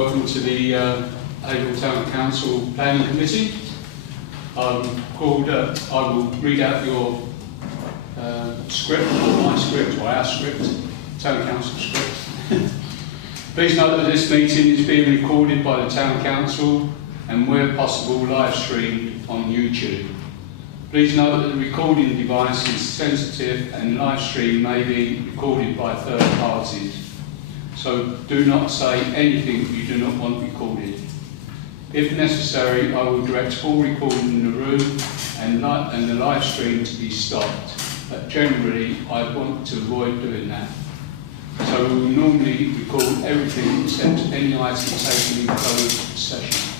Welcome to the Haverhill Town Council Planning Committee. I will read out your script, or my script, or our script, Town Council script. Please note that this meeting is being recorded by the Town Council and where possible live streamed on YouTube. Please note that the recording device is sensitive and live stream may be recorded by third parties. So do not say anything you do not want recorded. If necessary, I will direct all recording in the room and the live stream to be stopped. But generally, I want to avoid doing that. So we will normally record everything except any item taken in closed session.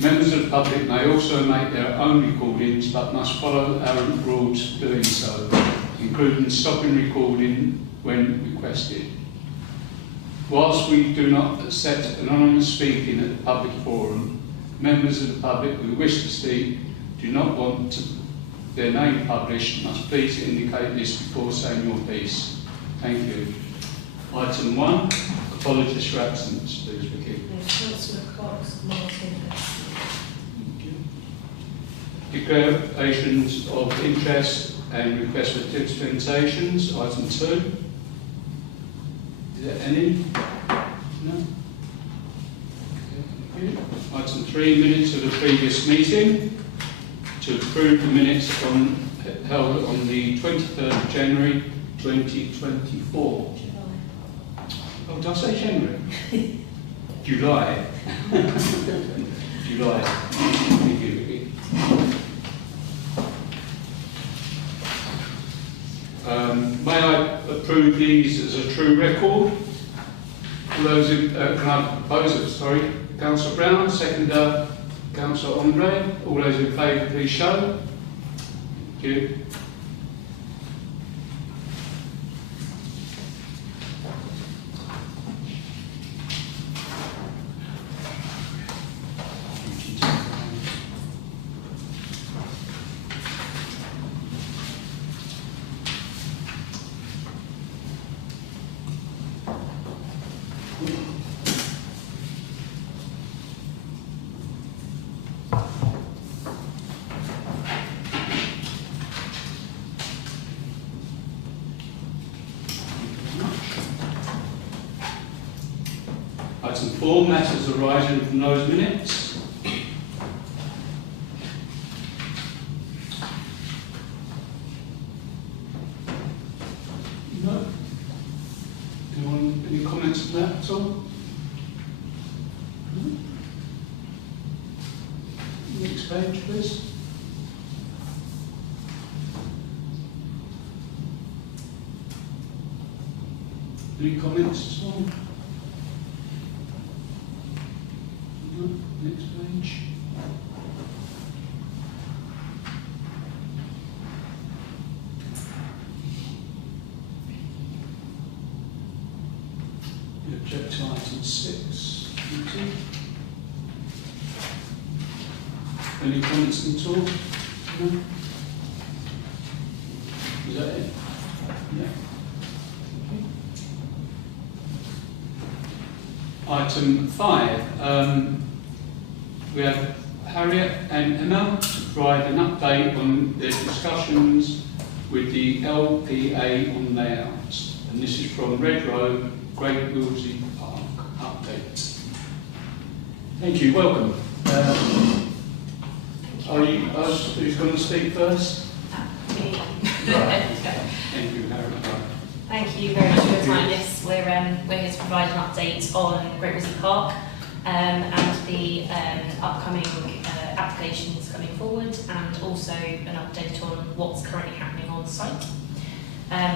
Members of the public may also make their own recordings, but must follow our rules doing so, including stopping recording when requested. Whilst we do not accept anonymous speaking at the public forum, members of the public who wish to speak do not want their name published must please indicate this before saying your piece. Thank you. Item 1, apologies for absence, please, Vicky. Declarations of interest and request for dispensations. Item 2. Is there any? No? Okay. Item 3, minutes of the previous meeting. To approve the minutes held on the 23rd of January 2024. Oh, did I say January? July. July. Thank you, Vicky. May I approve these as a true record? All those who, can I propose it? Sorry, Councillor Brown, seconder, Councillor Andre. All those in favour, please show. Thank you. Item 4, matters arising from those minutes. No? Anyone, any comments on that at all? No? Next page, please. Any comments at all? Next page. You object to item 6. Any comments at all? No? Is that it? Yeah. Item 5. We have Harriet and Emma to provide an update on their discussions with the LPA on layouts. And this is from Red Road, Great Willsey Park update. Thank you, welcome. Who's going to speak first? Me. Right. Thank you, Harriet. Thank you very much for your time. Yes, we're here to provide an update on Great Willsey Park and the upcoming applications coming forward, and also an update on what's currently happening on site.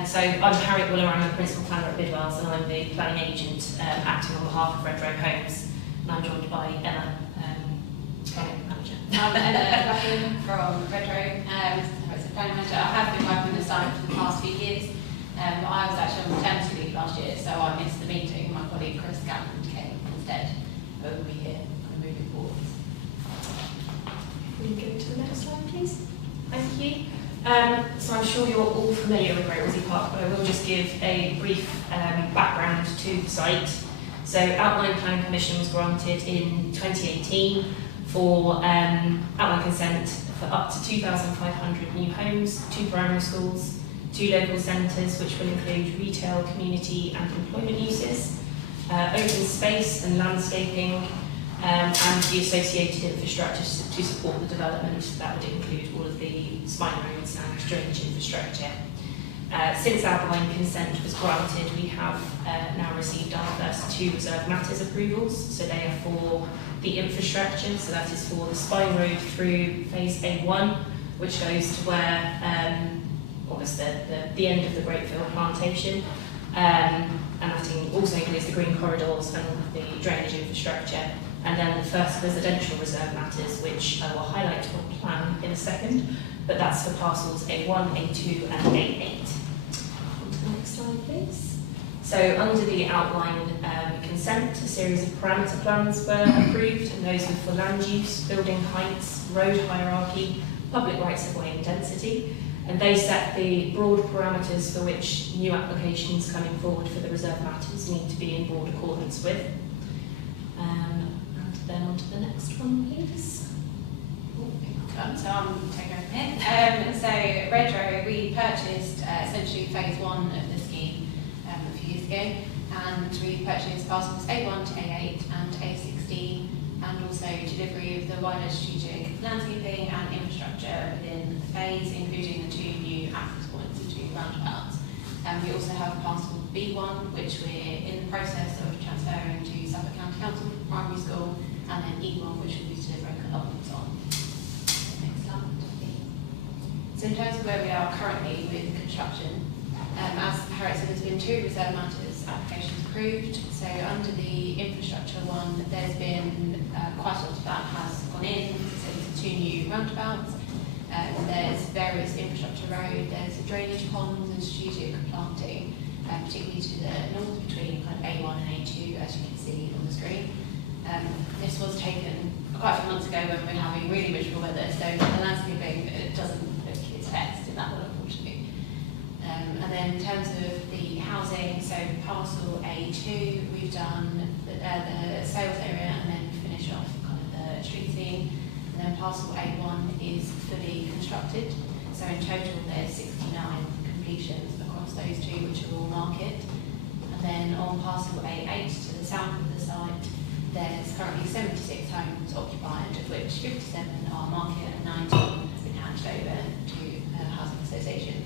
So I'm Harriet Willer, I'm a principal planner at Bidwells, and I'm the planning agent acting on behalf of Red Road Homes, and I'm joined by Emma, planning manager. I'm Emma from Red Road, as a planning manager. I have been working on the site for the past few years, but I was actually on maternity leave last year, so I missed the meeting. My colleague Chris Gatlin came instead. Will be here and moving forward. Will you go to the next slide, please? Thank you. So I'm sure you're all familiar with Great Willsey Park, but I will just give a brief background to the site. So outline planning permission was granted in 2018 for outline consent for up to 2,500 new homes, 2 primary schools, 2 local centres, which will include retail, community and employment uses, open space and landscaping, and the associated infrastructure to support the development. That would include all of the spine roads and drainage infrastructure. Since outline consent was granted, we have now received our first 2 reserve matters approvals. So they are for the infrastructure, so that is for the spine road through phase A1, which goes to where was the end of the Greatfield plantation, and that also includes the green corridors and the drainage infrastructure. And then the first residential reserve matters, which I will highlight on plan in a second, but that's for parcels A1, A2 and A8. On to the next slide, please. So under the outline consent, a series of parameter plans were approved, and those were for land use, building heights, road hierarchy, public rights of way and density. And they set the broad parameters for which new applications coming forward for the reserve matters need to be in broad accordance with. And then on to the next one, please. So I'm taking over here. So Redrow, we purchased essentially phase 1 of the scheme a few years ago, and we purchased parcels A1 to A8 and A16, and also delivery of the wider strategic landscaping and infrastructure within the phase, including the 2 new access points and 2 roundabouts. We also have parcel B1, which we're in the process of transferring to Suffolk County Council Primary School, and then E1, which we'll be delivering allotments on. Next slide. So in terms of where we are currently with construction, as Harriet said, there's been 2 reserve matters applications approved. So under the infrastructure one, there's been quite a lot of that has gone in. So there's 2 new roundabouts. There's various infrastructure road. There's drainage ponds and strategic planting, particularly to the north between kind of A1 and A2, as you can see on the screen. This was taken quite a few months ago when we were having really miserable weather, so the landscaping doesn't look its best in that one, unfortunately. And then in terms of the housing, so parcel A2, we've done the sales area and then finish off kind of the street scene. And then parcel A1 is fully constructed. So in total there's 69 completions across those 2, which are all market. And then on parcel A8 to the south of the site, there's currently 76 homes occupied, of which 57 are market and 19 have been handed over to a housing association.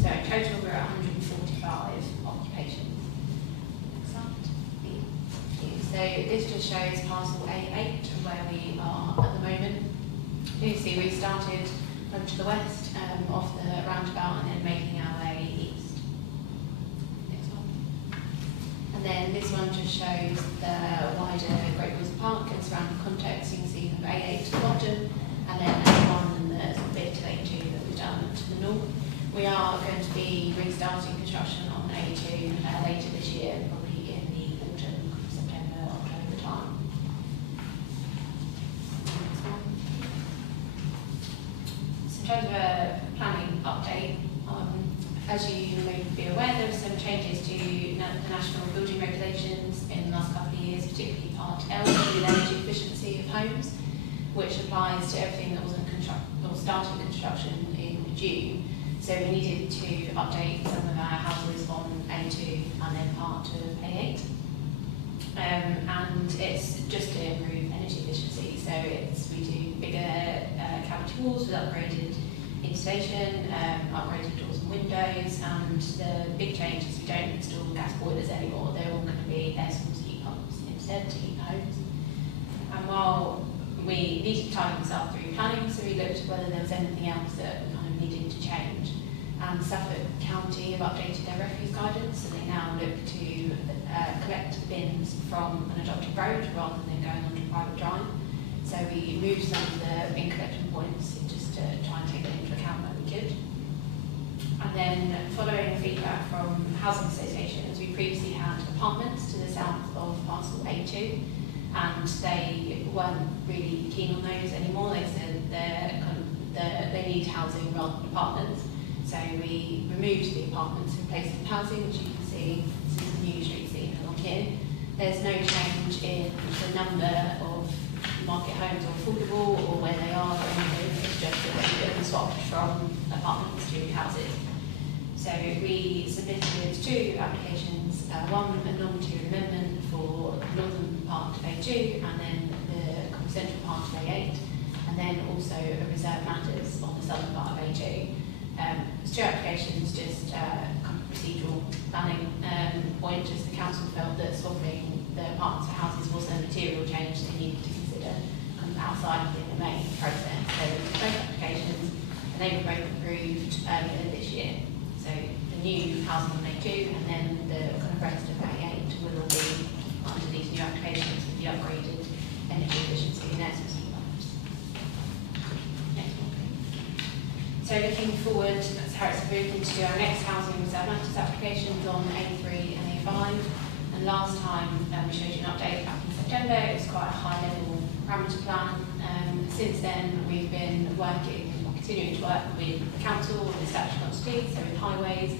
So in total we're at 145 occupations. So this just shows parcel A8 and where we are at the moment. You see we started to the west off the roundabout and then making our way east. Next one. And then this one just shows the wider Great Woods Park and surrounding context. You can see from A8 to the bottom, and then A1 and the bit of A2 that we've done to the north. We are going to be restarting construction on A2 later this year, probably in the autumn, September, October time. So in terms of a planning update, as you may be aware, there are some changes to the national building regulations in the last couple of years, particularly Part L, with energy efficiency of homes, which applies to everything that wasn't started construction in June. So we needed to update some of our houses on A2 and then part of A8. And it's just to improve energy efficiency. So we do bigger cavity walls with upgraded insulation, upgraded doors and windows, and the big change is we don't install gas boilers anymore. They're all going to be air source heat pumps instead to heat homes. And while we needed to tidy this up through planning, so we looked at whether there was anything else that we kind of needed to change. And Suffolk County have updated their refuse guidance, so they now look to collect bins from an adopted road rather than going onto private drive. So we moved some of the bin collection points just to try and take that into account where we could. And then following feedback from housing associations, we previously had apartments to the south of parcel A2, and they weren't really keen on those anymore. They said they need housing rather than apartments. So we removed the apartments in place of housing, which you can see, this is the new street scene along here. There's no change in the number of market homes or affordable or where they are or anything. It's just that they've been swapped from apartments to houses. So we submitted 2 applications, one a non-material amendment for the northern part of A2 and then the kind of central part of A8, and then also a reserve matters on the southern part of A2. It's 2 applications, just kind of procedural planning point, just the council felt that swapping the apartments for houses wasn't a material change they needed to consider kind of outside of the main process. So both applications, and they were both approved earlier this year. So the new housing on A2 and then the kind of rest of A8 will all be under these new applications with the upgraded energy efficiency and air source heat pumps. Next one, please. So looking forward, that's how it's moving to do our next housing reserve matters applications on A3 and A5. And last time we showed you an update back in September. It was quite a high level parameter plan. Since then we've been continuing to work with the council, with the statutory constituency, so with highways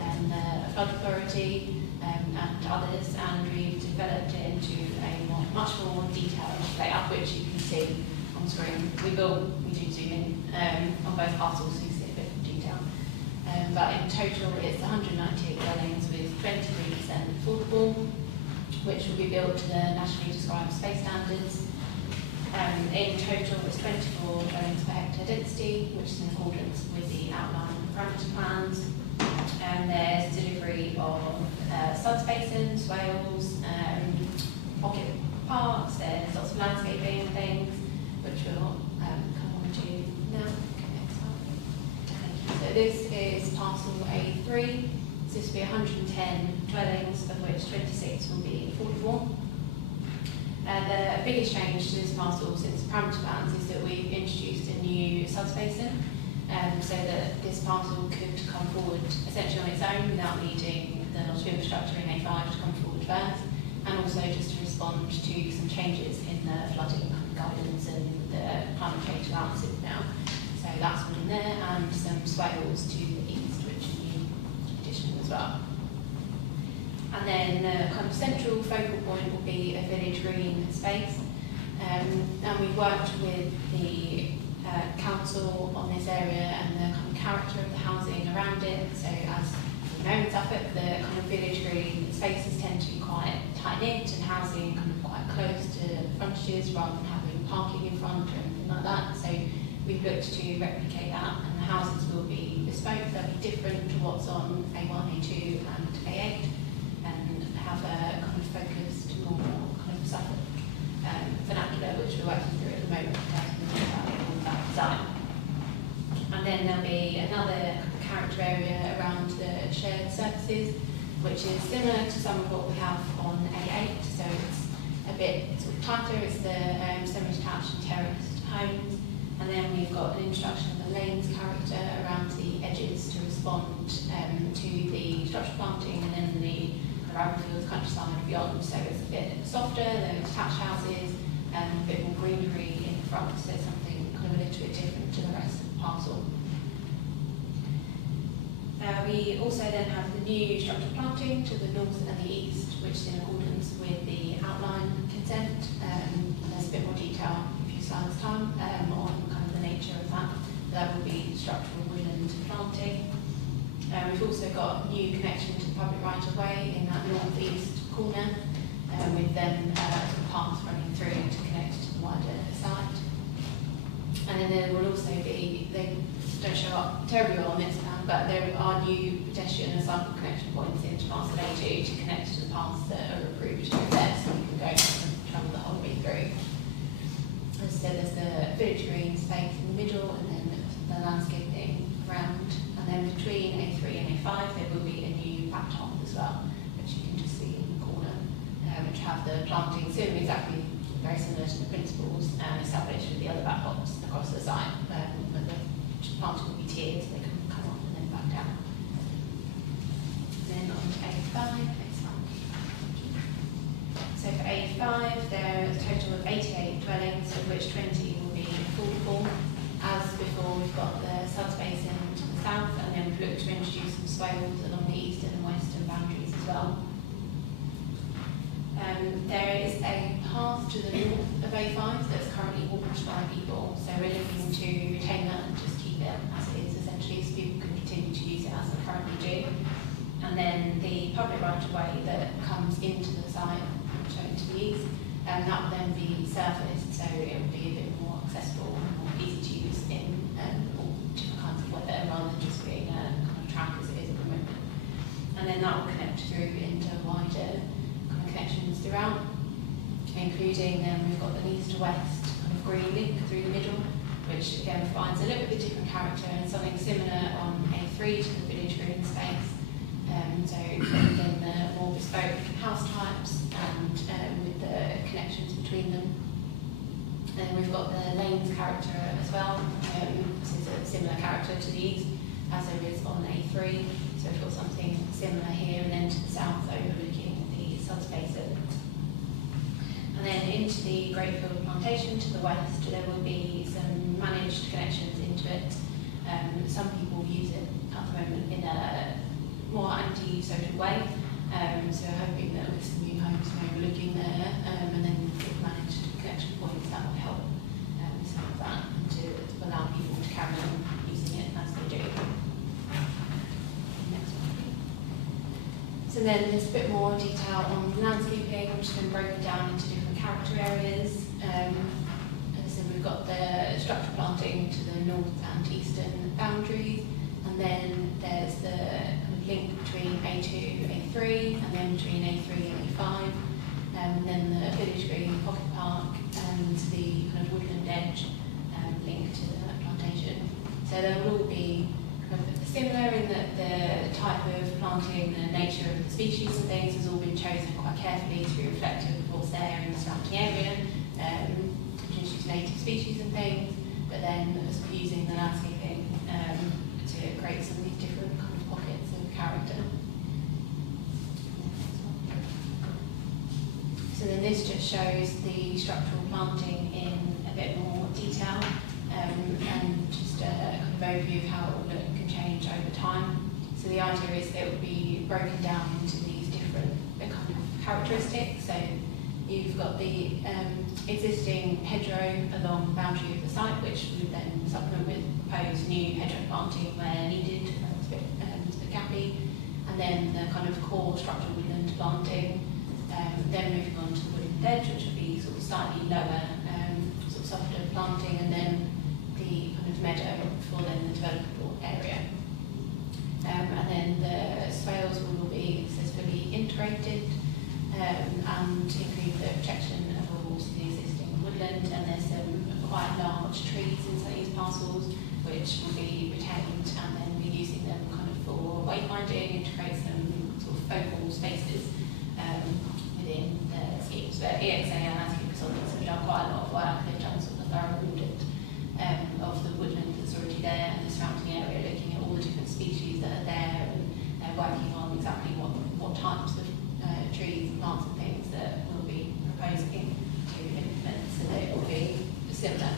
and the flood authority and others, and we've developed it into a much more detailed layout, which you can see on screen. We do zoom in on both parcels so you can see a bit of detail. But in total it's 198 dwellings with 23% affordable, which will be built to the nationally described space standards. In total, it's 24 dwellings per hectare density, which is in accordance with the outline parameter plans. And there's delivery of subspaces, swales, pocket parks, there's lots of landscaping and things, which we'll come on to now. Okay, next slide. So this is parcel A3. So this will be 110 dwellings, of which 26 will be affordable. The biggest change to this parcel since parameter plans is that we've introduced a new subspacer, so that this parcel could come forward essentially on its own without needing the lot of infrastructure in A5 to come forward first, and also just to respond to some changes in the flooding guidance and the climate change allowances now. So that's one in there, and some swales to the east, which is a new addition as well. And then the kind of central focal point will be a village green space. And we've worked with the council on this area and the kind of character of the housing around it. So as you know in Suffolk, the kind of village green spaces tend to be quite tight-knit and housing kind of quite close to frontages rather than having parking in front or anything like that. So we've looked to replicate that, and the houses will be bespoke. They'll be different to what's on A1, A2 and A8. Have a kind of focused, more kind of Suffolk vernacular, which we're working through at the moment in that design. And then there'll be another character area around the shared services, which is similar to some of what we have on A8. So it's a bit sort of tighter. It's the semi-detached and terraced homes. And then we've got an introduction of the lanes character around the edges to respond to the structural planting and then the Haverhill countryside and beyond. So it's a bit softer, they're detached houses, and a bit more greenery in the front, so something kind of a little bit different to the rest of the parcel. We also then have the new structural planting to the north and the east, which is in accordance with the outline consent. There's a bit more detail in a few slides' time on kind of the nature of that. That will be structural woodland planting. We've also got a new connection to the public right-of-way in that north-east corner, with then a path running through to connect to the wider site. And then there will also be, they don't show up terribly well on this plan, but there are new pedestrian and cycle connection points into parcel A2 to connect to the paths that are approved there, so you can go and travel the whole way through. As I said, there's the village green space in the middle, and then the landscaping around. And then between A3 and A5 there will be a new back top as well, which you can just see in the corner, which have the planting exactly very similar to the principles established with the other back pots across the site, but the planting will be tiered so they can come up and then back down. And then on to A5, next one. So for A5 there is a total of 88 dwellings, of which 20 will be affordable. As before, we've got the subspace in to the south, and then we've looked to introduce some swales along the eastern and western boundaries as well. There is a path to the north of A5 that's currently walked by people, so we're looking to retain that and just keep it as it is essentially, so people can continue to use it as they currently do. And then the public right of way that comes into the site, shown to the east, that will then be surfaced, so it will be a bit more accessible and more easy to use in all different kinds of weather, rather than just being a kind of track as it is at the moment. And then that will connect through into wider kind of connections throughout, including we've got an east to west kind of green link through the middle, which again provides a little bit different character and something similar on A3 to the village green space. So then the more bespoke house types and with the connections between them. And then we've got the lanes character as well. This is a similar character to the east as there is on A3. So we've got something similar here, and then to the south overlooking the subspacer. And then into the Greatfield plantation to the west, there will be some managed connections into it. Some people use it at the moment in a more anti-social way, so hoping that with some new homes overlooking there, and then with managed connection points, that will help with some of that, and to allow people to carry on using it as they do. Next one. So then there's a bit more detail on landscaping, which has been broken down into different character areas. So we've got the structural planting to the north and eastern boundaries, and then there's the link between A2, A3, and then between A3 and A5, and then the village green pocket park and the kind of woodland edge link to the plantation. So they will all be kind of similar in that the type of planting, the nature of the species and things has all been chosen quite carefully to be reflective of what's there in the surrounding area, to introduce native species and things, but then sort of using the landscaping to create some of these different kind of pockets of character. So then this just shows the structural planting in a bit more detail, and just a kind of overview of how it will look and change over time. So the idea is that it will be broken down into these different kind of characteristics. So you've got the existing hedgerow along the boundary of the site, which we would then supplement with proposed new hedgerow planting where needed, it's a bit gappy, and then the kind of core structural woodland planting, then moving on to the woodland edge, which will be sort of slightly lower, sort of softer planting, and then the kind of meadow for then the developable area. And then the swales will be successfully integrated and include the protection of all the existing woodland, and there's some quite large trees in some of these parcels which will be retained, and then we're using them kind of for wayfinding and to create some sort of focal spaces within the schemes. But EXA and Landscape Consultants have done quite a lot of work. They've done sort of a thorough audit of the woodland that's already there and the surrounding area, looking at all the different species that are there, and they're working on exactly what types of trees, plants and things that we'll be proposing to implement, so that it will be similar.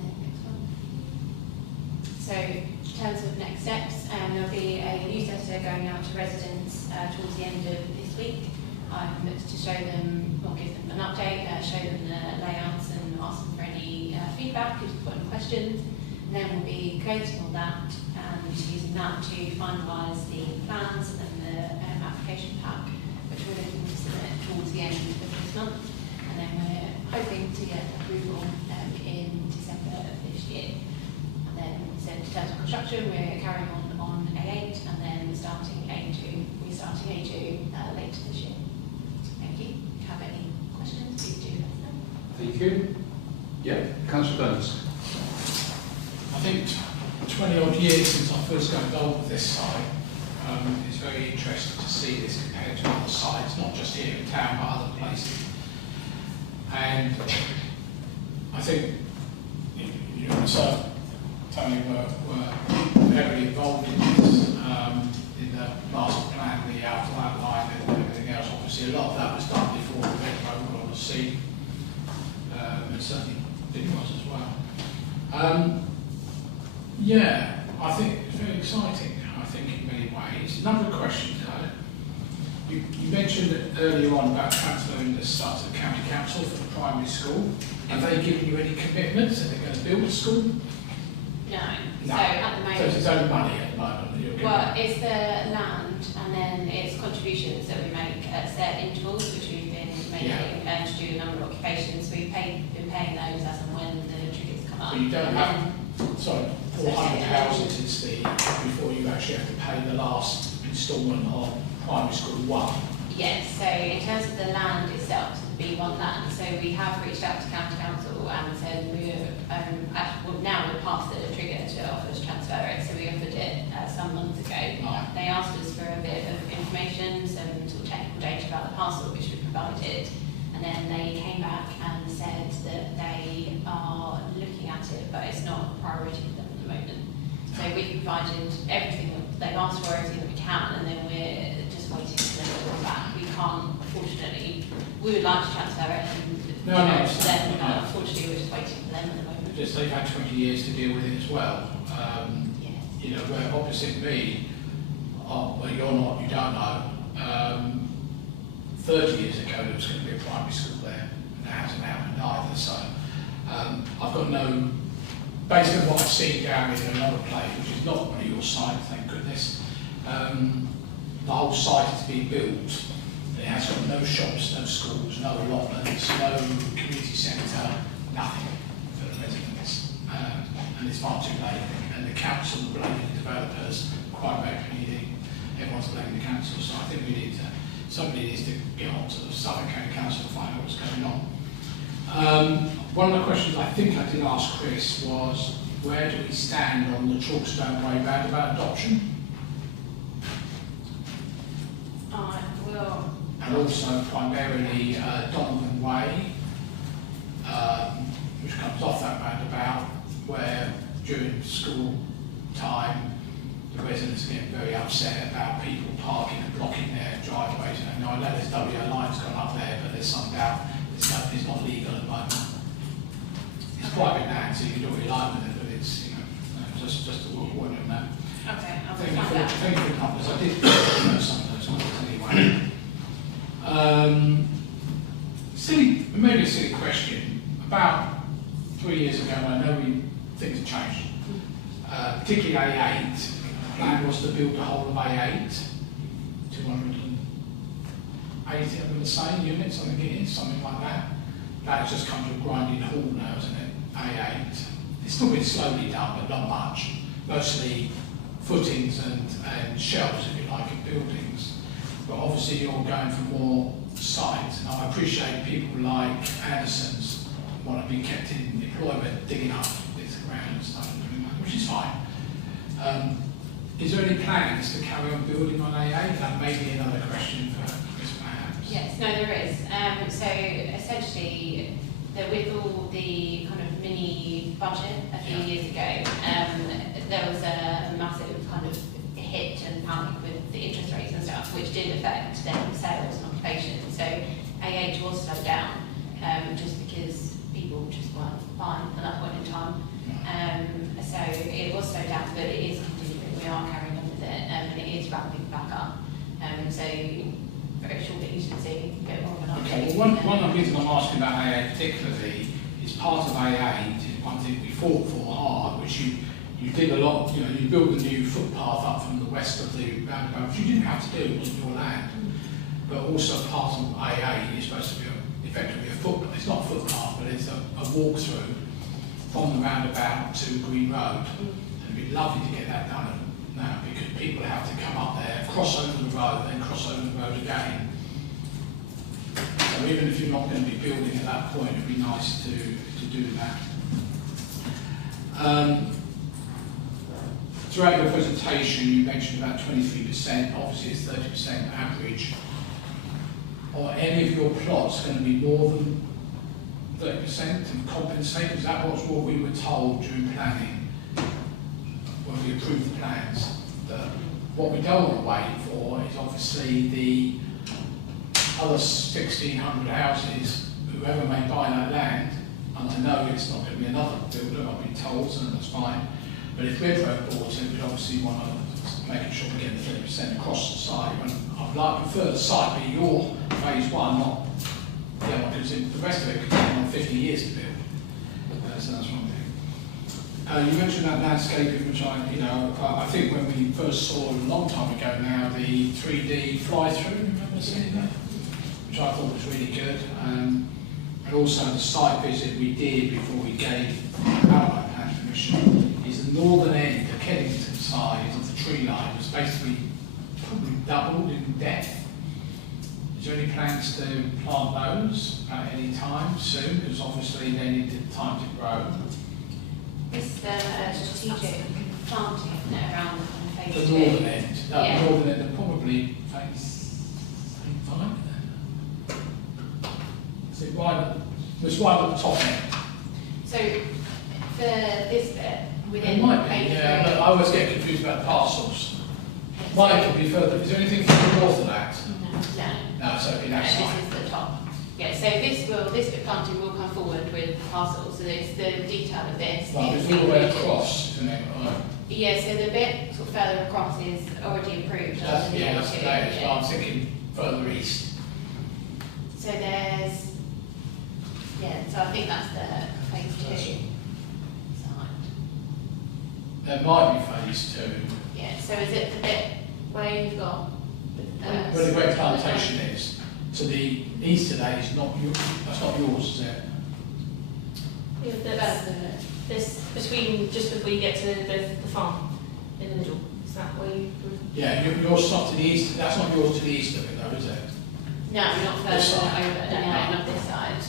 Next one. So in terms of next steps, there'll be a newsletter going out to residents towards the end of this week. I'm to show them, or give them an update, show them the layouts and ask them for any feedback if you've got any questions. And then we'll be collating all that and using that to finalise the plans and the application pack, which we're looking to submit towards the end of this month. And then we're hoping to get approval in December of this year. And then, so in terms of construction, we're carrying on A8, and then we're starting A2 later this year. Thank you. If you have any questions, please do let us know. Thank you. Yeah, Councillor Burns. I think 20 odd years since I first got involved with this site, it's very interesting to see this compared to other sites, not just here in town but other places. And I think you yourself, Tony, were very involved in this, in the master plan, the outline and everything else. Obviously a lot of that was done before the metro were on the scene, and certainly it was as well. Yeah, I think it's very exciting, I think, in many ways. A number of questions, though. You mentioned earlier on about transferring the site to the county council for the primary school. Have they given you any commitments that they're going to build a school? No. No. So at the moment, So it's only money at the moment that you're giving? well, it's the land and then it's contributions that we make at set intervals, which we've been making to do a number of occupations. We've been paying those as and when the triggers come up. So you don't And have, then- sorry, 400,000 is the, before you actually have to pay the last instalment of primary school 1. Yes, so in terms of the land itself, the B1 land, so we have reached out to county council and said now we're past the trigger to offer us transfer it, so we offered it some months ago. Right. They asked us for a bit of information, some sort of technical data about the parcel, which we provided, and then they came back and said that they are looking at it, but it's not a priority for them at the moment. So we provided everything that they've asked for, everything that we can, and then we're just waiting for them to come back. We can't, unfortunately, we would like to transfer it and to them, but unfortunately we're just waiting for them at the moment. Just they've had 20 years to deal with it as well. Yes. You know, where opposite me, well, you're not, you don't know. 30 years ago there was going to be a primary school there, and that hasn't happened either. So I've got no, based on what I've seen down in another place, which is not one of your sites, thank goodness, the whole site is being built. It has got no shops, no schools, no allotments, no community centre, nothing for the residents. And it's far too late. And the council blaming the developers quite regularly. Everyone's blaming the council. So I think we need to, somebody needs to get on to the Southern County Council to find out what's going on. One of the questions I think I did ask Chris was, where do we stand on the Chalkstone Way roundabout adoption? I will. And also primarily Donovan Way, which comes off that roundabout, where during school time the residents get very upset about people parking and blocking their driveways. And I know there's WO lines gone up there, but there's some doubt it's not legal at the moment. It's private land, so you can do what you like with it, but it's, you know, just a word on that. Okay, I'll Thank you find for out. thank you for the numbers. I did know some of those numbers anyway. Maybe a silly question. About 3 years ago, and I know things have changed, particularly A8, the plan was to build the whole of A8, 280, I'm going to say, units, I think it is, something like that. That has just come to a grinding halt now, isn't it? A8. It's still been slowly done, but not much. Mostly footings and shelves, if you like, in buildings. But obviously you're going for more sites. And I appreciate people like Anderson's want to be kept in employment, digging up this ground and stuff, which is fine. Is there any plans to carry on building on A8? That may be another question for Chris, perhaps. Yes, no, there is. So essentially, with all the kind of mini budget a few years ago, there was a massive kind of hit and panic with the interest rates and stuff, which did affect then sales and occupation. So A8 was slowed down, just because people just weren't buying at that point in time. So it was slowed down, but it is continuing. We are carrying on with it, and it is ramping back up. So very sure that you should see a bit more of an update. Okay, well, one of the reasons I'm asking about A8 particularly is part of A8 is one thing we fought for hard, which you did a lot, you know, you built a new footpath up from the west of the roundabout, which you didn't have to do, it wasn't your land. But also part of A8 is supposed to be effectively a footpath, it's not a footpath, but it's a walk-through from the roundabout to Green Road. And it'd be lovely to get that done now, because people have to come up there, cross over the road, then cross over the road again. So even if you're not going to be building at that point, it'd be nice to do that. Throughout your presentation, you mentioned about 23%, obviously it's 30% average. Are any of your plots going to be more than 30% and compensate? Is that what we were told during planning, when we approved the plans? That what we don't want to wait for is obviously the other 1,600 houses, whoever may buy that land, and I know it's not going to be another builder, I've been told, so that's fine. But if Redrow bought it, we'd obviously want to making sure we get the 30% across the site. And I'd like to prefer the site be your phase one, not the other, because the rest of it could take on 50 years to build. So that's one thing. You mentioned that landscaping, which I think when we first saw a long time ago now, the 3D fly-through, remember seeing that? Which I thought was really good. And also the site visit we did before we gave outline plan permission is the northern end, the Kennington side of the tree line was basically probably doubled in depth. Is there any plans to plant those at any time soon? Because obviously they need time to grow. It's the strategic planting around phase The two. northern end, Yeah. the northern end, they're probably phase 5. Is it right? It's right at the top end. So for this bit, It within might be, phase yeah, but three. I always get confused about parcels. Why it could be further? Is there anything further north of that? No. No, so it'd be that No, side. this is the top. Yeah, so this bit planting will come forward with parcels. So it's the detail of this. Right, is it's all the way included. across, isn't it? Right. Yeah, so the bit sort of further across is already approved. That's, under the yeah, that's L2, the latest, yeah. I'm thinking further east. So there's, yeah, so I think that's the phase two side. There might be phase 2. Yeah, so is it the bit where you've got? Where the great plantation is. To the east of that is not yours, that's not yours, is it? Yeah, this between just before you get to the farm in the middle. Is that where you? Yeah, yours not to the east, that's not yours to the east of it though, is it? No, not further This over, side? no, not this side.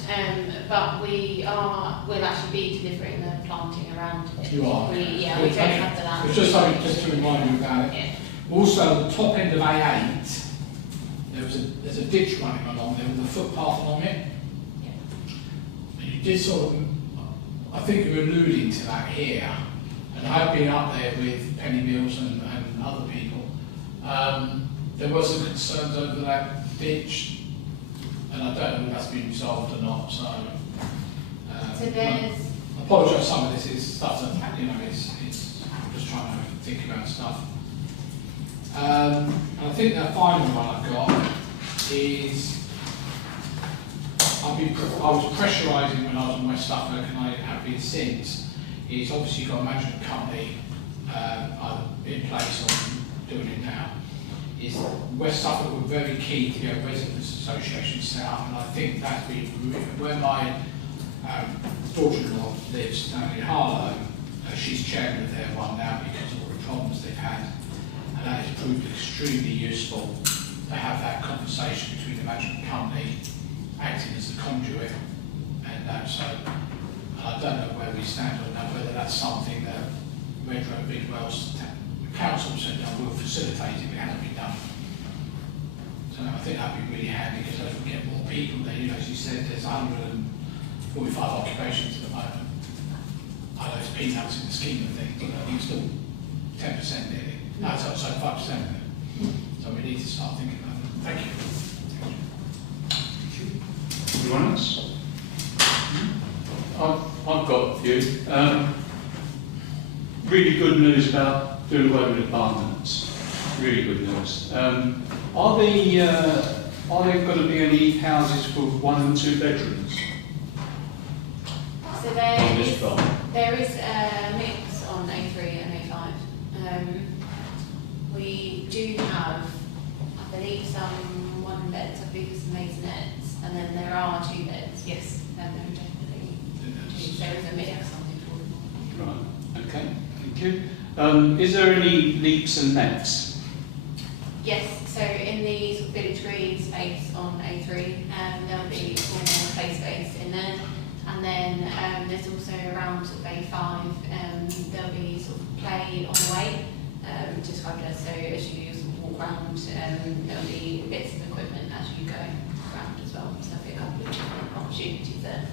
But we'll actually be delivering the planting around it. You are? We don't have the land. It's just something, just to remind you about it. Yeah. Also, the top end of A8, there's a ditch running along there with a footpath along it. Yeah. And you did sort of, I think you're alluding to that here, and I've been up there with Penny Mills and other people. There was some concerns over that ditch, and I don't know if that's been resolved or not, so. So there's, I apologise, some of this is stuff that, it's I'm just trying to think about stuff. And I think the final one I've got is, I was pressurising when I was in West Suffolk, and I have been since, is obviously you've got a management company either in place or doing it now, is West Suffolk were very keen to get a residents association set up, and I think that's been, where my daughter-in-law lives down in Haverhill, she's chairman of their one now because of all the problems they've had, and that has proved extremely useful to have that conversation between the management company acting as the conduit, and that, so I don't know where we stand on that, whether that's something that Redrow Bidwell's council said that will facilitate if it hasn't been done. So I think that'd be really handy because as we get more people there, as you said, there's 145 occupations at the moment. I know it's peanuts in the scheme of things, but you're still 10% nearly. No, it's also 5% of it. So we need to start thinking about it. Thank you. Anyone else? I've got a few. Really good news about doing away with apartments. Really good news. Are there going to be any houses for 1 and 2 bedrooms so on this block? there is a mix on A3 and A5. We do have, I believe, some 1 beds, I believe some maisonettes, and then there are 2 beds. Yes. And there are definitely 2. There is a mix, something for them. Right. Okay. Thank you. Is there any leaps and nets? Yes, so in the sort of village green space on A3, there'll be more play space in there. And then there's also around sort of A5, there'll be sort of play on the way, described as, so as you sort of walk around, there'll be bits of equipment as you go around as well. So there'll be a couple of different opportunities there.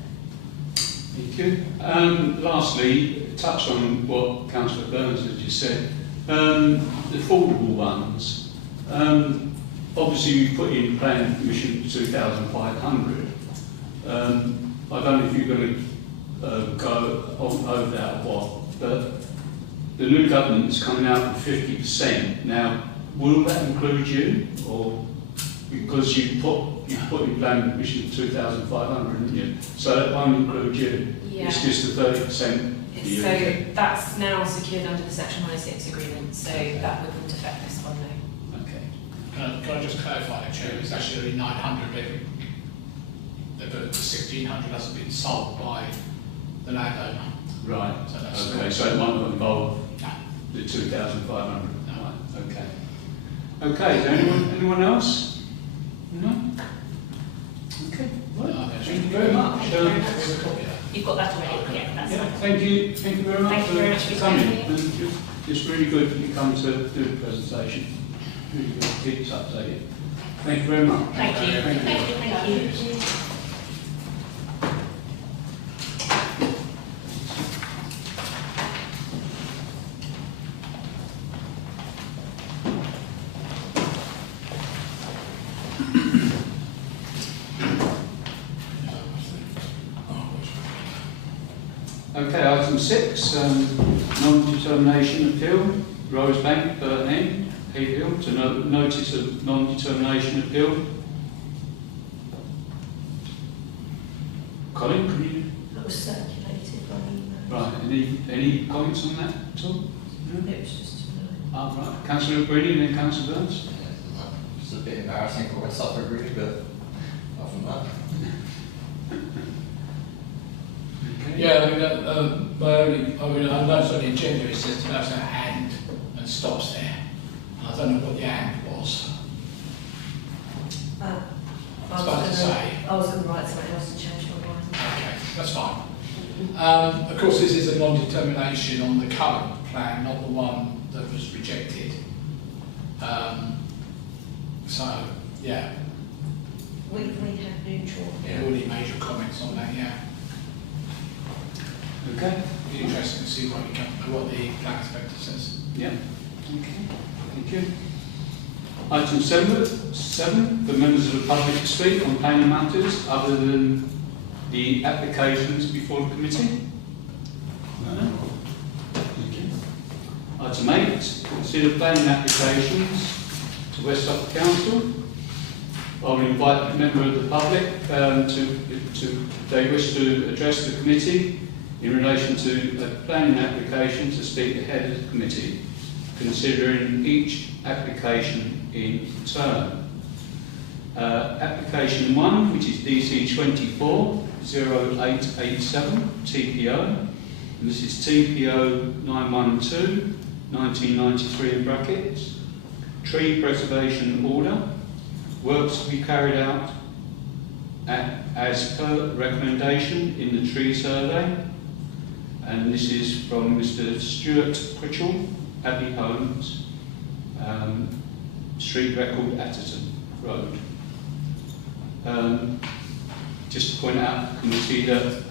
Thank you. Lastly, touch on what Councillor Burns has just said. The affordable ones. Obviously, you put in planning permission 2,500. I don't know if you're going to go on over that or what, but the new government's coming out with 50%. Now, will that include you, or because you put in planning permission 2,500, didn't you? So that won't include you. Yeah. It's just the 30%. for you, is So it? that's now secured under the Section 106 agreement, so that wouldn't affect this one, no. Okay. Can I just clarify, Chair, it's actually only 900, but the 1,600 hasn't been sold by the landowner. Right. So that's Okay. So it might not involve No. the 2,500. No. Right. Okay. Okay. Is there anyone else? No. Okay. Right. Thank you very much. Thank you very much. Here's a copy of that. You've got that already? Yeah, that's Yeah, fine. thank you very much Thank you very much for coming. coming. And it's really good that you come to do the presentation. Really good to keep us updated. Thank you very much. Thank you. Thank you. Thank you. Okay, item 6, non-determination appeal, Rosebank, Haverhill, Haverhill, to notice of non-determination appeal. Colin, can you? That was circulated by email. Right, any comments on that at all? No? It was just Ah, right. Councillor Brady and then Councillor Burns. It's a bit embarrassing for West Suffolk really, but apart from that. Okay. Yeah, I noticed on the agenda it says about a and and stops there. And I don't know what the and was. I was about to say. I was going to write something else and change my mind. Okay, that's fine. Of course, this is a non-determination on the current plan, not the one that was rejected. So, yeah, We have neutral. you already made your comments on that, yeah. Okay. It'd be interesting to see what the plan inspector says. Yeah. Okay. Thank you. Item 7, for members of the public to speak on planning matters other than the applications before the committee. No. Thank you. Item 8, consider planning applications to West Suffolk Council. I will invite a member of the public if they wish to address the committee in relation to a planning application to speak ahead of the committee, considering each application in turn. Application 1, which is DC 240887 TPO, and this is TPO 912 1993 in brackets. Tree preservation order, works to be carried out as per recommendation in the tree survey, and this is from Mr. Stuart Pritchell, Abbey Homes, street record Atherton Road. Just to point out to the committee that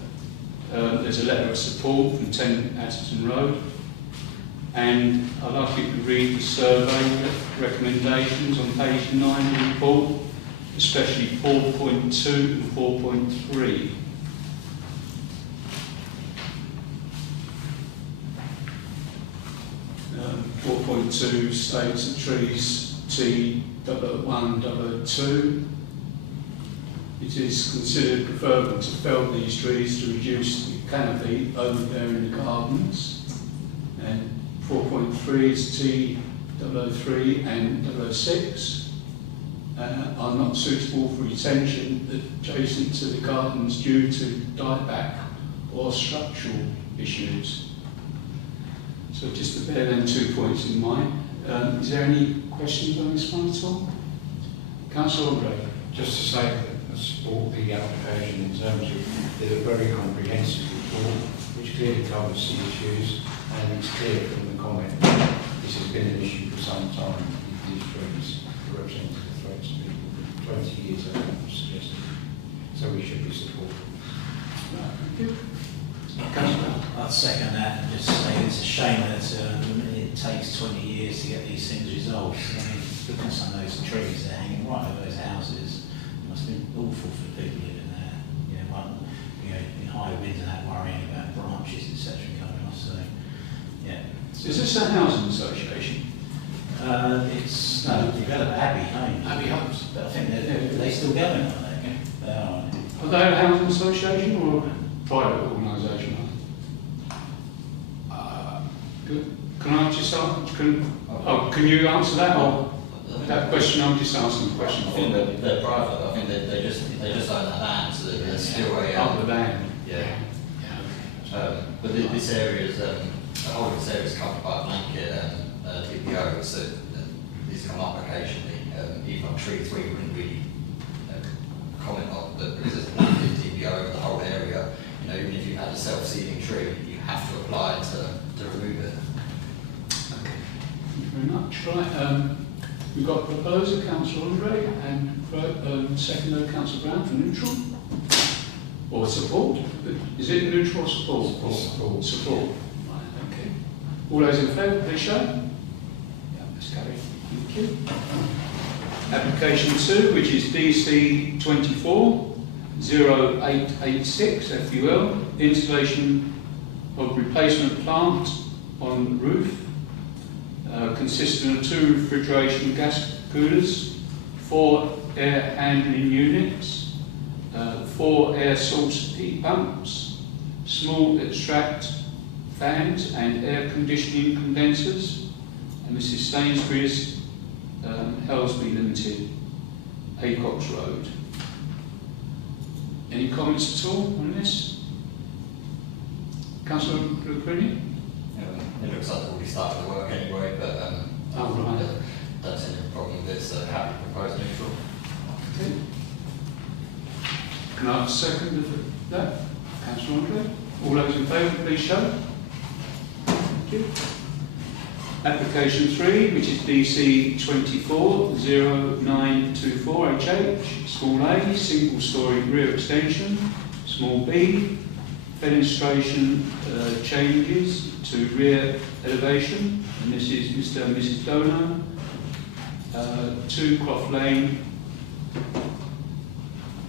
there's a letter of support from 10 Atherton Road, and I'd like you to read the survey recommendations on page 9 of the report, especially 4.2 and 4.3. Um, 4.2 states that trees T001, 002. It is considered preferable to fell these trees to reduce the canopy over there in the gardens. And 4.3 is T003 and 006 are not suitable for retention adjacent to the gardens due to dieback or structural issues. So just to bear them 2 points in mind. Is there any questions on this one at all? Councillor Andre. Just to say that I support the application in terms of there's a very comprehensive report which clearly covers the issues, and it's clear from the comment this has been an issue for some time. These trees represent the threats to people for 20 years, I think was suggested. So we should be supportive. Thank you. I'd second that and just say it's a shame that it takes 20 years to get these things resolved. I mean, look at some of those trees that are hanging right over those houses. It must have been awful for people living there. You know, in high winds and that, worrying about branches, etc. coming off. So, yeah. Is this a housing association? It's, no, developer Abbey Homes. Abbey Homes. But I think they're still going, aren't they? Yeah. They are. Are they a housing association or a private organisation? Good. Can I just ask, can you answer that, or that question? I'm just asking a question. I think they're private. I think they just own that land, so there's still a Up the land. yeah. But this area is the whole of this area is covered by a blanket TPO, so these come up occasionally. Even on tree 3, we wouldn't really comment on, but because it's a blanket TPO over the whole area, you know, even if you had a self-seeding tree, you have to apply to remove it. Okay. Thank you very much. Right. We've got proposer, Councillor Andre, and seconder, Councillor Brown for neutral. Or support? Is it neutral or support? Support. Support. Right, okay. All those in favour, please show. Yeah, that's carried. Thank you. Application 2, which is DC 24-0886 FUL, installation of replacement plant on roof, consisting of 2 refrigeration gas coolers, 4 air handling units, 4 air source heat pumps, small extract fans and air conditioning condensers, and this is Sainsbury's, Helsby Limited, Acox Road. Any comments at all on this? Councillor Lucrini? It looks like they've already started the work anyway, but Oh, right. don't see any problem with this. Happy to propose neutral. Okay. Can I have a second of that? Councillor Andre? All those in favour, please show. Thank you. Application 3, which is DC 24-0924 HH, small a, single storey rear extension, small b, fenestration changes to rear elevation, and this is Mr. and Mrs. Dono, 2 Croft Lane.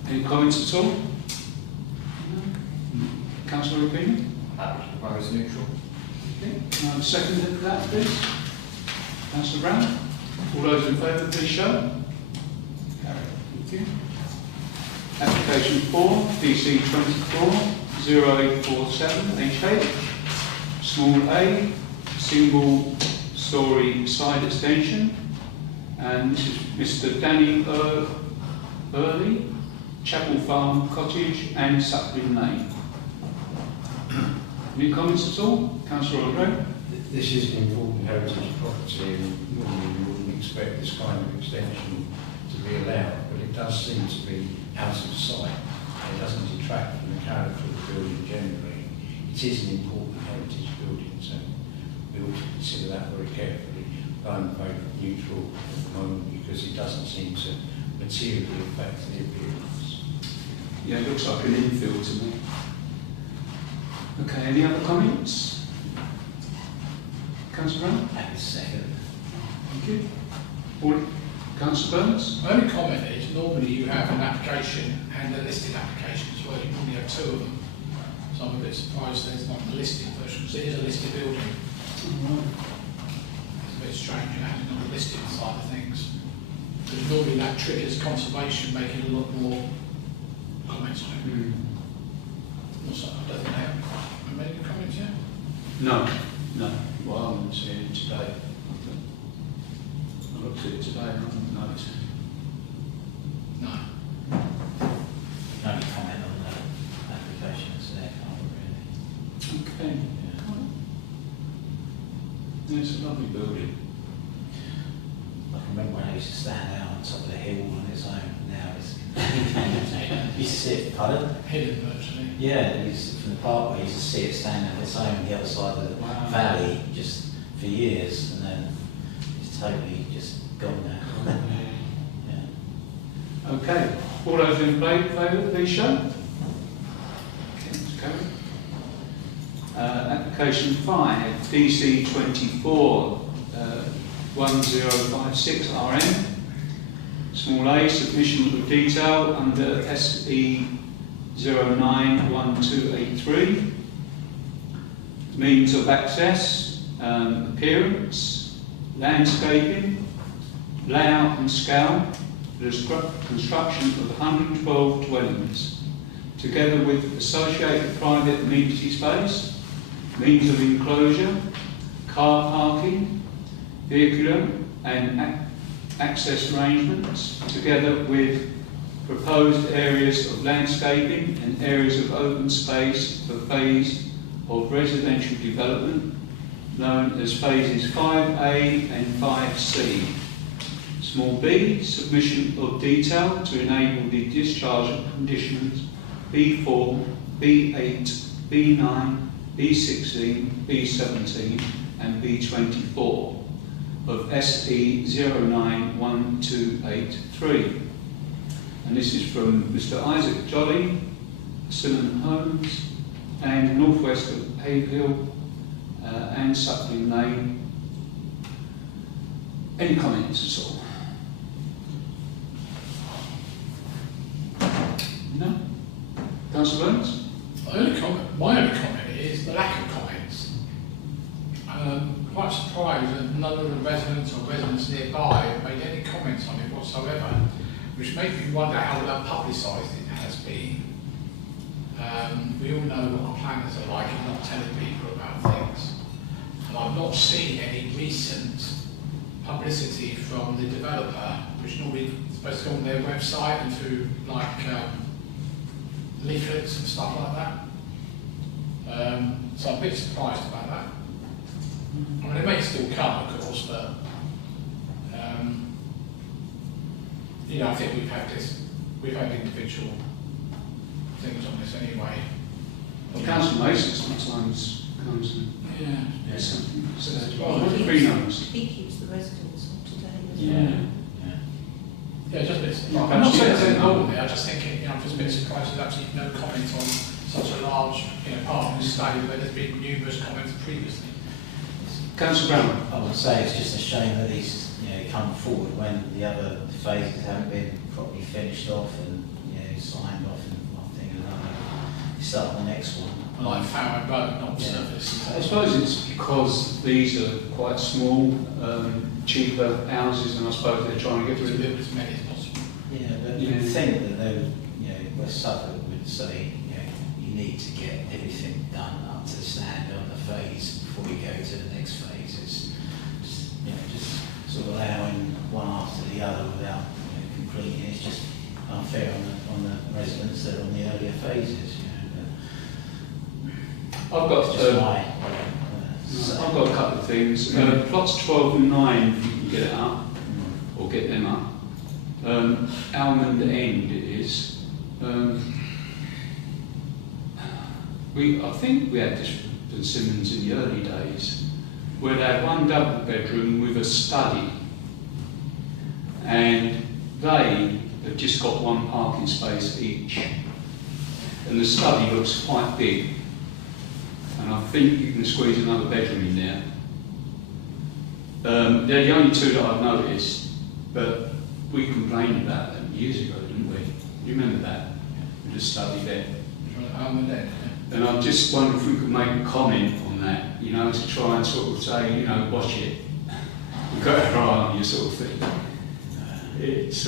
Any comments at all? No? Councillor opinion? Happy to propose neutral. Okay. Can I have a second for that, please? Councillor Brown? All those in favour, please show. Carried. Thank you. Application 4, DC 24-0847 HH, small a, single storey side extension, and this is Mr. Danny Early, Chapel Farm Cottage and Suckling Lane. Any comments at all? Councillor Andre? This is an important heritage property, and normally we wouldn't expect this kind of extension to be allowed, but it does seem to be out of sight. It doesn't detract from the character of the building generally. It is an important heritage building, so we ought to consider that very carefully. I'm vote neutral at the moment because it doesn't seem to materially affect the appearance. Yeah, it looks like an infill to me. Okay, any other comments? Councillor Brown? Happy second. Thank you. All, Councillor Burns? My only comment is normally you have an application and a listed application as well. You normally have 2 of them. So I'm a bit surprised there's not a listed version, because it is a listed building. It's a bit strange having on the listed side of things. Because normally that triggers conservation making a lot more comments on it. Also, I don't think they have many comments yet. No, no. Well, I haven't seen it today. I looked at it today and I haven't noticed. No. Only comment on the application that's there, can't we, really? Okay. Yeah. It's a lovely building. I can remember when I used to stand out on top of the hill on its own. Now it's you used to see it, pardon? Hidden virtually. Yeah, from the parkway, you used to see it standing on its own on the other side of the valley just for years, and then it's totally just gone now. Yeah. Okay. All those in favour, please show. Okay, let's go. Application 5, DC 24-1056 RM. Small a, submission of detail under SE 091283. Means of access, appearance, landscaping, layout and scale, the construction of 112 dwellings, together with associated private amenity space, means of enclosure, car parking, vehicular and access arrangements, together with proposed areas of landscaping and areas of open space for phase of residential development known as phases 5A and 5C. Small b, submission of detail to enable the discharge of conditions B4, B8, B9, B16, B17 and B24 of SE 091283. And this is from Mr. Isaac Jolly, Simon Holmes, and northwest of Haverhill and Suckling Lane. Any comments at all? No? Councillor Burns? My only comment is the lack of comments. Quite surprised that none of the residents or residents nearby have made any comments on it whatsoever, which makes me wonder how well publicised it has been. We all know what planners are like in not telling people about things. And I've not seen any recent publicity from the developer, which normally is supposed to go on their website and through like leaflets and stuff like that. So I'm a bit surprised about that. I mean, it may still come, of course, but you know, I think we've had individual things on this anyway. Well, Councillor Mason sometimes comes and Yeah. something. Says, Well, what do we know? He keeps the residents up to date as Yeah. well. Yeah, just a bit. Well, I'm not saying perhaps there's you- anything wrong with it. I'm just thinking, you know, I'm just a bit surprised there's absolutely no comment on such a large, you know, part of the study where there's been numerous comments previously. Councillor Brown? I would say it's just a shame that these, come forward when the other phases haven't been properly finished off and, signed off and one thing and another. You start on the next one. Like Farrow Road, not Yeah. surface. I suppose it's because these are quite small, cheaper houses, and I suppose they're trying to get To rid of build as many as possible. Yeah, but Yeah. you'd think that they would, West Suffolk would say, you need to get everything done up to the standard on the phase before you go to the next phase. It's just sort of allowing one after the other without completing it. It's just unfair on the residents that are on the earlier phases. I've got, It's just my I've got a couple of things. Plots 12 and 9, if you can get it up, or get them up. Almond End it is. I think we had this at Simmons in the early days, where they had one double bedroom with a study, and they have just got one parking space each, and the study looks quite big, and I think you can squeeze another bedroom in there. They're the only two that I've noticed, but we complained about them years ago, didn't we? You remember that? With the study there. And I just wonder if we could make a comment on that, to try and sort of say, watch it. We've got our eye on you, sort of thing. It's,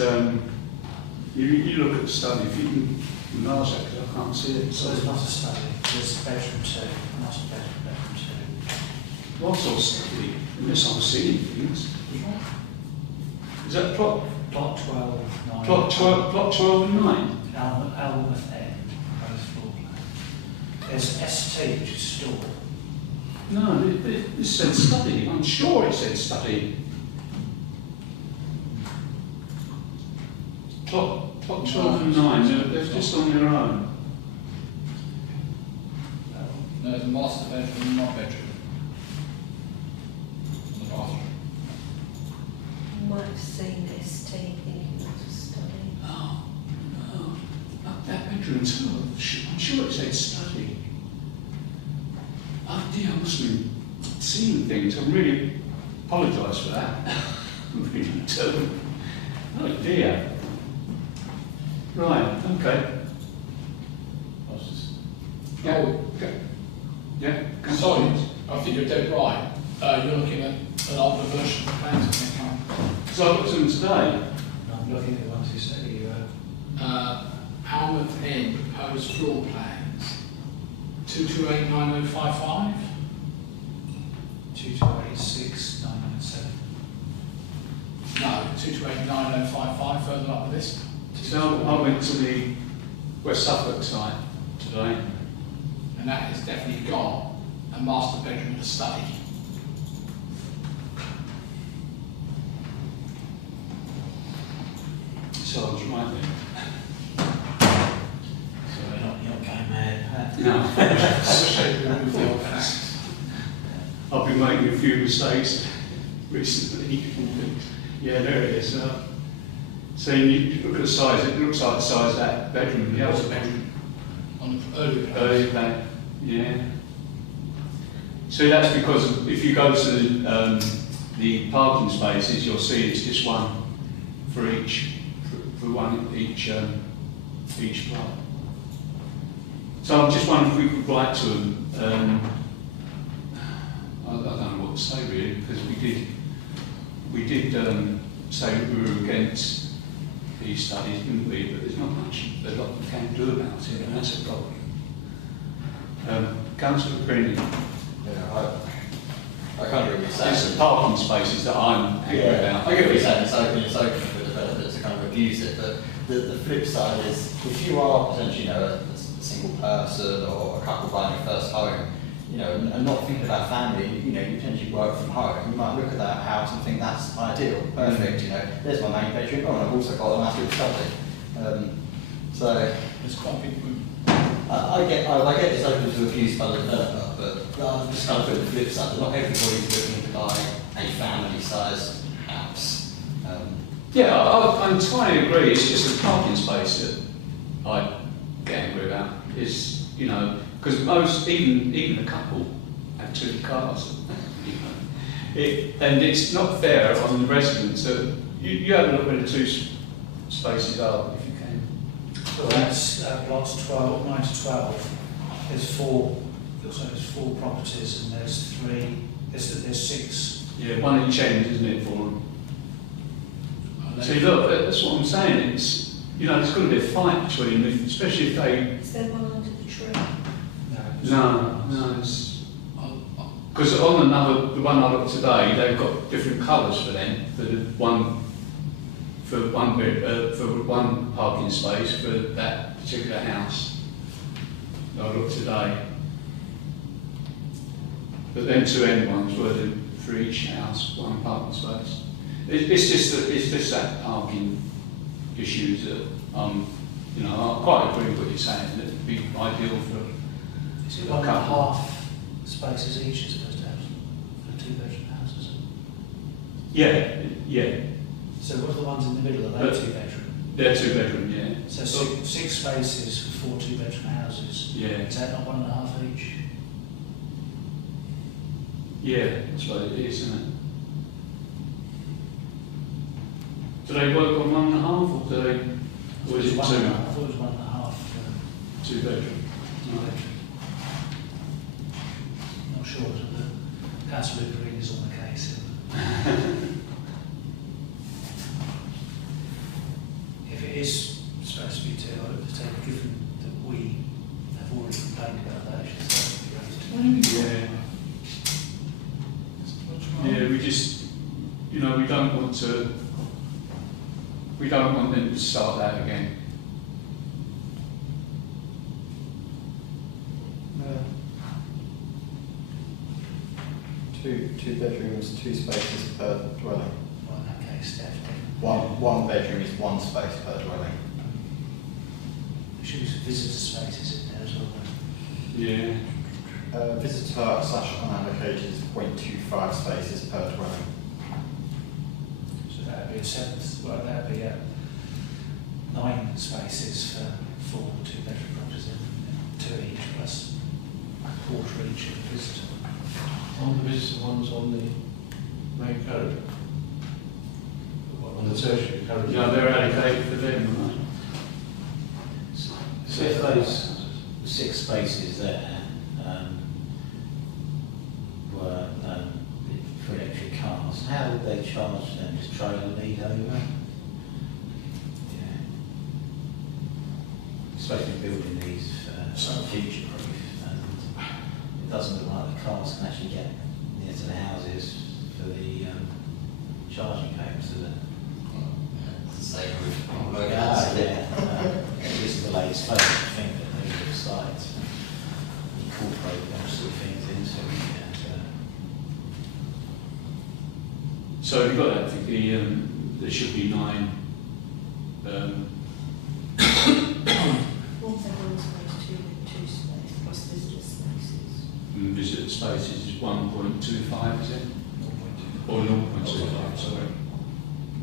you look at the study, if you can enlarge that, because I can't see it. So there's not a study, there's bedroom 2, not a bedroom 2. What sort of study? Unless I'm seeing things. Is that plot 12, 9. Plot 12 and 9? Almouth End, proposed floor plan. There's ST, which is store. No, it said study. I'm sure it said study. Plot 12 and 9, they're just on their own. No, there's a master bedroom, not bedroom. The bathroom. Might have seen this thinking it was a study. Oh, no. That bedroom too. I'm sure it said study. Oh dear, I must have been seeing things. I really apologise for that. I really do. Oh dear. Right, okay. Yeah. Oh, Yeah. sorry, I think you're dead right. You're looking at an older version of the plans, I think, aren't you? Because I looked at them today. I'm looking at the ones you said you Almouth Inn proposed floor plans, 2289055. 2286 997. No, 2289055, further up the list. So I went to the West Suffolk site today. And that has definitely got a master bedroom and a study. So I was right then. So you're not going mad. No. Especially with the old plans. I've been making a few mistakes recently. Yeah, there it is. So you look at the size, it looks like the size of that bedroom. The other bedroom on the earlier plans. Early plan, yeah. So that's because if you go to the parking spaces, you'll see it's just one for each, for one each block. So I'm just wondering if we could write to them. I don't know what to say really, because we did say we were against these studies, didn't we? But there's not much a lot we can do about it, and that's a problem. Councillor Green, Yeah, I can't really say. it's the parking spaces that I'm angry about. I get what you're saying, it's open for developers to kind of abuse it, but the flip side is, if you are potentially, a single person or a couple buying their first home, and not thinking about family, you potentially work from home, you might look at that house and think that's ideal, perfect, there's my main bedroom, and I've also got a nice little study. So, There's quite a big room. I get it's open to abuse by the developer, but I'm just kind of putting the flip side, that not everybody's looking to buy a family-sized house. Yeah, I entirely agree. It's just the parking space that I get angry about. Is because most, even a couple, have two cars. And it's not fair on the residents. So you have a look where the two spaces are, if you can. So that's blocks 9 to 12. There's four. Looks like there's 4 properties, and there's 3. There's 6. Yeah, one each end, isn't it, for them? See, look, that's what I'm saying. It's there's going to be a fight between them, especially if they. Is there one under the tree? No, it's because on the one I looked today, they've got different colours for them. For one parking space for that particular house. I looked today. But then 2 end ones were for each house, one parking space. It's just that parking issues that I quite agree with what you're saying. It'd be ideal for. Is it 1.5 spaces each as opposed to for 2-bedroom houses? Yeah. So what are the ones in the middle? Are they 2-bedroom? They're 2-bedroom, yeah. So 6 spaces for 4 2-bedroom houses. Yeah. Is that not 1.5 each? Yeah, that's what it is, isn't it? Do they work on 1.5 or do they? Or is it 2? I thought it was 1.5. 2-bedroom. Right. Not sure whether the Councillor Green is on the case. If it is supposed to be 2, I would take, given that we have already complained about that, actually, so that would be raised. Yeah. Yeah, we just, we don't want them to start that again. Two bedrooms, 2 spaces per dwelling. Well, in that case, definitely. One bedroom is 1 space per dwelling. There should be some visitor spaces in there as well. Yeah. Visitor / unallocated is 0.25 spaces per dwelling. So that would be a 7th, well, that would be 9 spaces for 4 2-bedroom properties, and 2 each plus a quarter each of the visitor. On the visitor ones on the main code? On the tertiary code? Yeah, they're allocated for them, aren't So if those 6 spaces there were So how would they charge them? Just trailer lead over? Yeah. Supposed to be building these future proof, and it doesn't look like the cars can actually get near to the houses for the charging cables, does it? Same with on the This is the latest phase. I think that they would decide to incorporate those sort of things into it. So you've got that, I think there should be 9. What's everyone's supposed to do with 2 spaces plus visitor spaces? Visitor spaces is 1.25, is it? Or 0.25, sorry.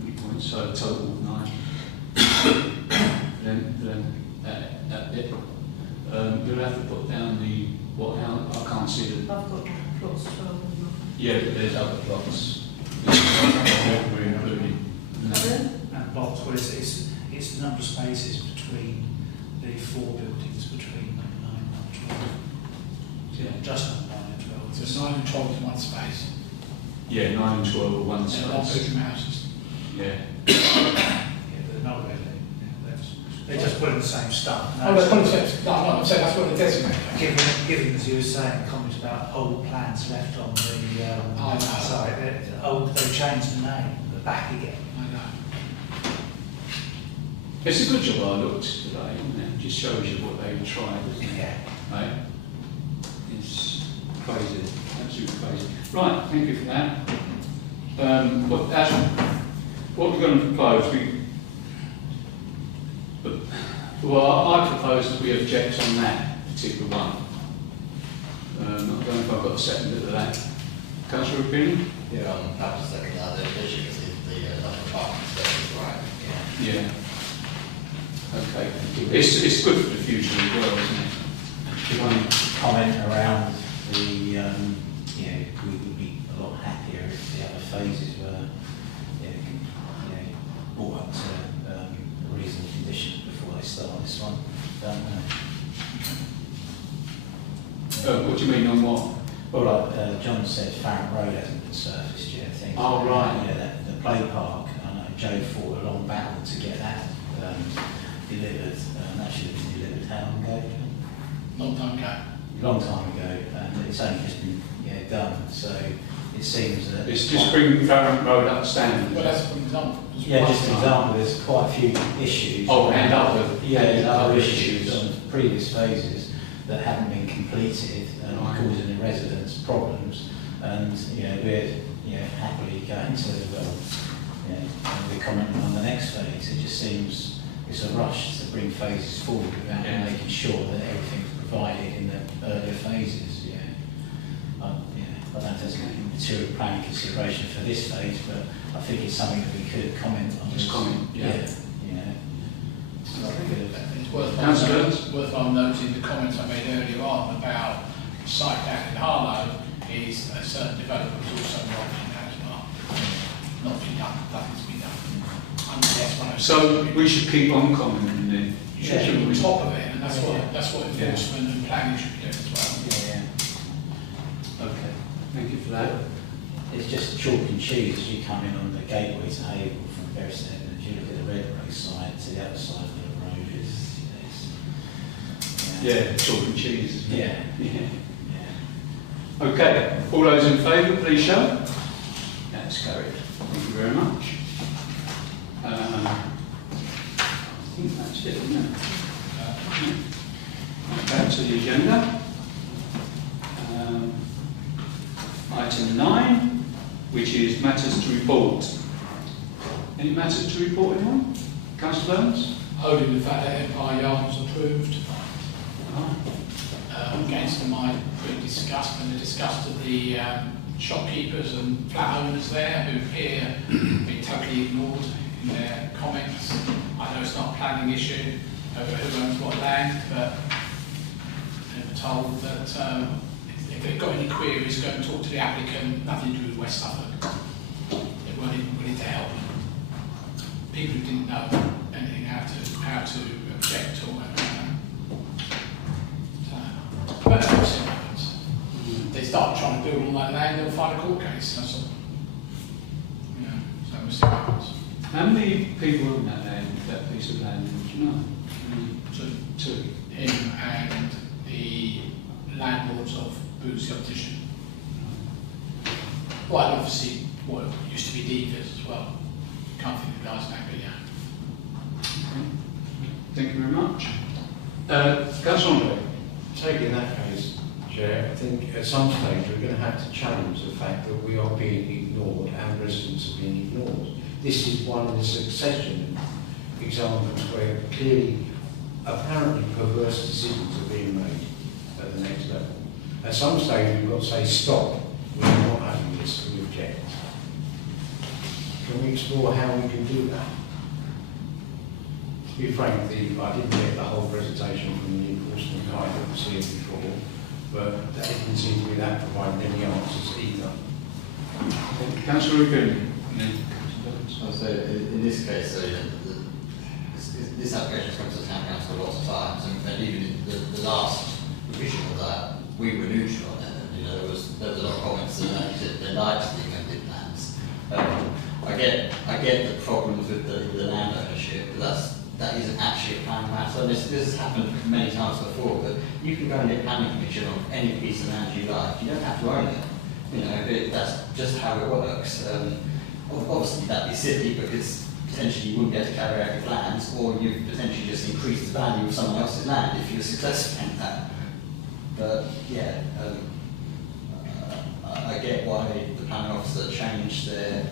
3 points, so a total of 9. then that bit. You'll have to put down the, what, how, I can't see the, I've got plots 12 and not. yeah, but there's other plots. We're including. And blocks, well, it's the number of spaces between the 4 buildings between 9 and 12. Yeah. Just under 9 and 12. So it's 9 and 12 in one space. Yeah, 9 and 12 are one They're not space. bedroom houses. Yeah. Yeah, but not really. They just put in the same stuff. Oh, that's concept. No, I'm saying that's what they designate. Given, as you were saying, comments about old plans left on the I know. site, they changed the name, the back again. I know. It's a good job I looked today, isn't it? It just shows you what they've tried, doesn't it? Yeah. Right? It's crazy, absolutely crazy. Right, thank you for that. What we're going to propose, I propose that we object on that particular one. I don't know if I've got a second bit of that. Councillor Opinion? Yeah, I'm happy to second that. The issue is the number of parking spaces, right? Yeah. Okay. It's good for the future as well, isn't it? Do you want to comment around the, we would be a lot happier if the other phases were, brought up to reasonable conditions before they start this one? Don't know. What do you mean on what? Well, like John said, Farron Road hasn't been surfaced yet. Things Oh, right. Yeah, the play park, I know Joe fought a long battle to get that delivered. That should have been delivered how long ago? Long time ago. Long time ago, and it's only just been done. So it seems that It's just bringing Farron Road up standard. Well, that's an example. yeah, just an example. There's quite a few issues. Oh, and other there's other other issues issues. on previous phases that haven't been completed and Right. causing the residents problems. And we're happily going to the comment on the next phase. It just seems it's a rush to bring phases forward without making sure that everything's provided in the earlier phases. I don't know if there's any material planning consideration for this phase, but I think it's something that we could comment on. Just comment, yeah. It's Councillor? worthwhile noting the comments I made earlier on about the site down in Harlow is a certain development was also involved in that as well. Not to be done, nothing to be done. That's what I was So we should keep on commenting then. you should keep on top of it, and that's what enforcement and planning should be doing as well. Okay, thank you for that. It's just chalk and cheese as you come in on the gateway to Haverhill from Bury-St. Edmunds. If you look at the red brick side to the other side of the road, Yeah, chalk and cheese. Yeah. Okay, all those in favour, please show. That's carried. Thank you very much. I think that's it, isn't it? Back to the agenda. Item 9, which is matters to report. Any matters to report, anyone? Councillor Burns? Holding the fact that Empire Yard was approved, against the mind pre-discussed and the disgust of the shopkeepers and flat owners there who appear being totally ignored in their comments. I know it's not a planning issue over who owns what land, but they were told that if they've got any queries, go and talk to the applicant, nothing to do with West Suffolk. They weren't even willing to help. People who didn't know anything how to object or but that's what happens. They start trying to build on that land, they'll find a court case, that's all. domestic violence. How many people own that land, that piece of land? Do you know? Two. Him and the landlords of Boots the Optician. Well, and obviously what used to be Divas as well. Can't think of the guy's name, but yeah. Thank you very much. Councillor Andre. Taking that case, Chair, I think at some stage we're going to have to challenge the fact that we are being ignored and residents are being ignored. This is one of the succession examples where clearly, apparently perverse decisions are being made at the next level. At some stage we've got to say stop, we're not having this, we object. Can we explore how we can do that? To be frank, I didn't get the whole presentation from the enforcement guy that was here before, but that didn't seem to be that providing any answers either. Councillor Rubin. So in this case, this application has come to the town council lots of times, and even in the last revision of that, we were neutral on it. And, you know, there was a lot of comments that they liked the amended plans. I get the problems with the land ownership, but that isn't actually a planning matter. And this has happened many times before, but you can go and get planning permission on any piece of land you like. You don't have to own it. You know, that's just how it works. Obviously that'd be silly because potentially you wouldn't be able to carry out your plans, or you've potentially just increased the value of someone else's land if you were successful in that. But yeah, I get why the planning officer changed their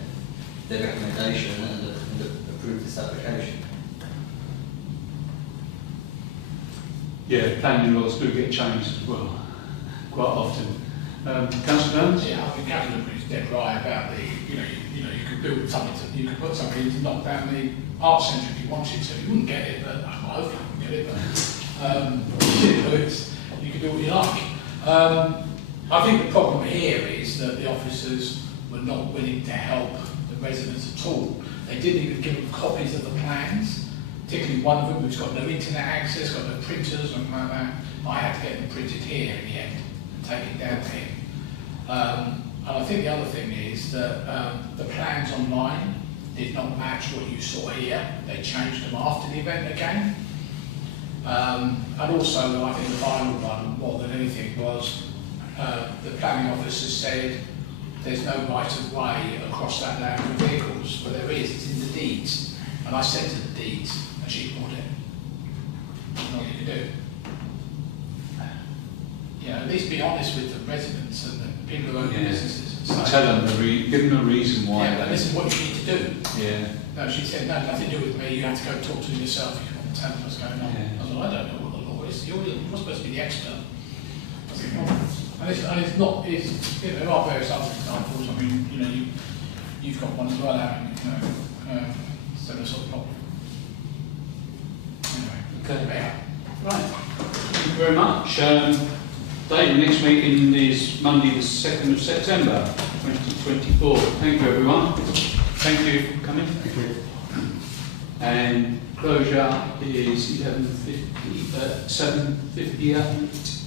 recommendation and approved this application. Yeah, planning laws do get changed as well, quite often. Councillor Burns? Yeah, I think Councillor is dead right about you could build something, you could put something to knock down the art centre if you wanted to. You wouldn't get it, but hopefully you wouldn't get it, but you could do what you like. I think the problem here is that the officers were not willing to help the residents at all. They didn't even give them copies of the plans, particularly one of them who's got no internet access, got no printers, and like that. I had to get them printed here in the end and take it down to him. And I think the other thing is that the plans online did not match what you saw here. They changed them after the event again. And also, I think the final one, more than anything, was the planning officer said there's no right of way across that land for vehicles, but there is, it's in the deeds. And I sent her the deeds, and she ignored it. There's nothing you can do. You know, at least be honest with the residents and the people who own the businesses. And Tell them, give them a reason why. Yeah, but this is what you need to do. Yeah. No, she said, no, nothing to do with me, you have to go talk to them yourself if you want to tell them what's going on. Yeah. I was like, I don't know what the law is, you're supposed to be the expert. I said, well, and there are various other examples. I mean, you know, you've got one as well, haven't you? Similar sort of problem. Anyway, Okay. yeah. Right. Thank you very much. Date of the next meeting is Monday the 2nd of September 2024. Thank you everyone. Thank you for coming. Thank you. And closure is 7:58.